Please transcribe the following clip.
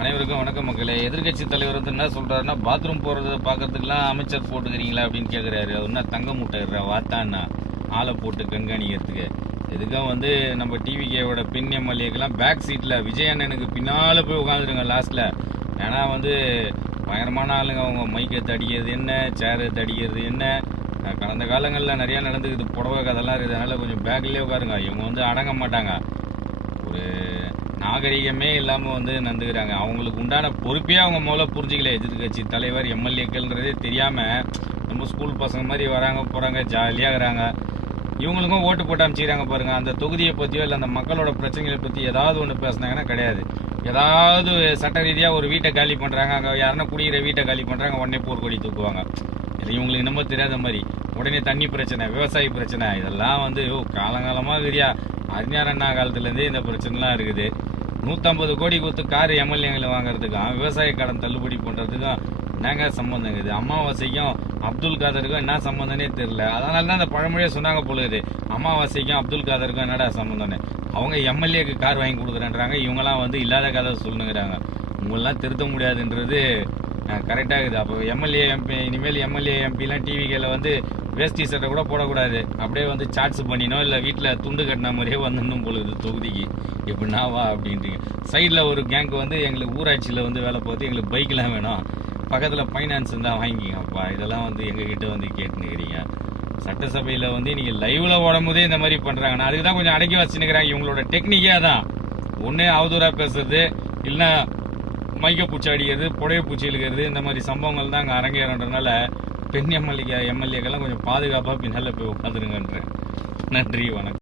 அனைவருக்கும் வணக்கம் மக்களே. எதிர்கட்சி தலைவர் வந்து என்ன சொல்றாருன்னா, பாத்ரூம் போறத பாக்கிறதுக்கெல்லாம் அமைச்சர் போட்டுக்கிறீங்களா அப்படின்னு கேக்குறாரு. என்ன தங்க முட்டை வாத்தான்னா ஆளை போட்டு கண்காணிக்கிறதுக்கு. எதுக்கும் வந்து நம்ம டிவிகேவோட பின் எம்எல்ஏக்கெல்லாம் பேக் சீட்ல விஜய் அண்ணனுக்கு பின்னால போய் உட்காந்துருங்க லாஸ்ட்ல. ஏன்னா வந்து பயங்கரமான ஆளுங்க. அவங்க மைக் எடுத்து அடிக்கிறது என்ன, சேர் எடுத்து அடிக்கிறது என்ன, கடந்த காலங்களில் நிறைய நடந்துக்குது. புடவை கதெல்லாம் இருக்குது. அதனால கொஞ்சம் பேக்லேயே உட்காருங்க. இவங்க வந்து அடங்க மாட்டாங்க. ஒரு நாகரிகமே இல்லாமல் வந்து நடந்துக்கிறாங்க. அவங்களுக்கு உண்டான பொறுப்பே அவங்க முதல்ல புரிஞ்சிக்கல. எதிர்கட்சி தலைவர் எம்எல்ஏக்கள்ன்றதே தெரியாமல் நம்ம ஸ்கூல் பசங்க மாதிரி வராங்க போகிறாங்க, ஜாலியாக இருக்கிறாங்க. இவங்களுக்கும் ஓட்டு போட்டு அமைச்சிக்கிறாங்க பாருங்க. அந்த தொகுதியை பற்றியோ இல்லை அந்த மக்களோட பிரச்சனைகளை பற்றி ஏதாவது ஒன்று பேசுனாங்கன்னா கிடையாது. ஏதாவது சட்ட ரீதியாக ஒரு வீட்டை காலி பண்ணுறாங்க, அங்கே யாருன்னா குடிக்கிற வீட்டை காலி பண்ணுறாங்க, உடனே போர்க்கொடி தூக்குவாங்க. இவங்களுக்கு இன்னமும் தெரியாத மாதிரி உடனே தண்ணி பிரச்சனை, விவசாய பிரச்சனை, இதெல்லாம் வந்து காலங்காலமாக இருக்குதியா. அறிஞர் அண்ணா காலத்துலேருந்தே இந்த பிரச்சனைலாம் இருக்குது. 150 கோடி கொடுத்து கார் எம்எல்ஏங்களை வாங்குறதுக்கும் விவசாய கடன் தள்ளுபடி பண்ணுறதுக்கும் என்னங்க சம்பந்தம் இருக்குது? அமாவாசைக்கும் அப்துல் காதருக்கும் என்ன சம்பந்தனே தெரியல. அதனால தான் அந்த பழமொழியை சொன்னாங்க பொழுது, அமாவாசைக்கும் அப்துல் காதருக்கும் என்னடா சம்பந்தம்னு. அவங்க எம்எல்ஏக்கு கார் வாங்கி கொடுக்குறேன்றாங்க, இவங்கெல்லாம் வந்து இல்லாத கதை சொல்லுங்கிறாங்க. உங்களெலாம் திருத்த முடியாதுன்றது கரெக்டாக இருக்குது. அப்போ எம்எல்ஏ எம்பி இனிமேல் எம்எல்ஏ எம்பிலாம் டிவிகளில் வந்து வேஸ்டி சட்டை கூட போடக்கூடாது. அப்படியே வந்து சார்ட்ஸ் பண்ணினோம், இல்லை வீட்டில் துண்டு கட்டின மாதிரியே வந்துடணும் பொழுது தொகுதிக்கு. எப்படின்னா வா அப்படின்றீங்க. சைடில் ஒரு கேங்க் வந்து எங்களுக்கு ஊராட்சியில் வந்து வேலை பார்த்து எங்களுக்கு பைக்கெலாம் வேணும், பக்கத்தில் ஃபைனான்ஸ் இருந்தால் வாங்கிக்கிங்கப்பா. இதெல்லாம் வந்து எங்ககிட்ட வந்து கேட்டுனுக்கிறீங்க. சட்டசபையில் வந்து நீங்கள் லைவில் ஓடும்போதே இந்த மாதிரி பண்ணுறாங்க. நான் அதுக்கு தான் கொஞ்சம் அடக்கி வச்சுன்னுக்கிறேன். இவங்களோட டெக்னிக்கே தான். ஒன்று அவதூறாக பேசுறது, இல்லைன்னா மைக்க பூச்சி அடிக்கிறது, புடைய பூச்சி இழுக்கிறது, இந்த மாதிரி சம்பவங்கள் தான் அங்கே அரங்கேறன்றதுனால பெண் எம்எல்ஏக்கெல்லாம் கொஞ்சம் பாதுகாப்பாக பின்னால் போய் உட்காந்துருங்கன்றேன். நன்றி, வணக்கம்.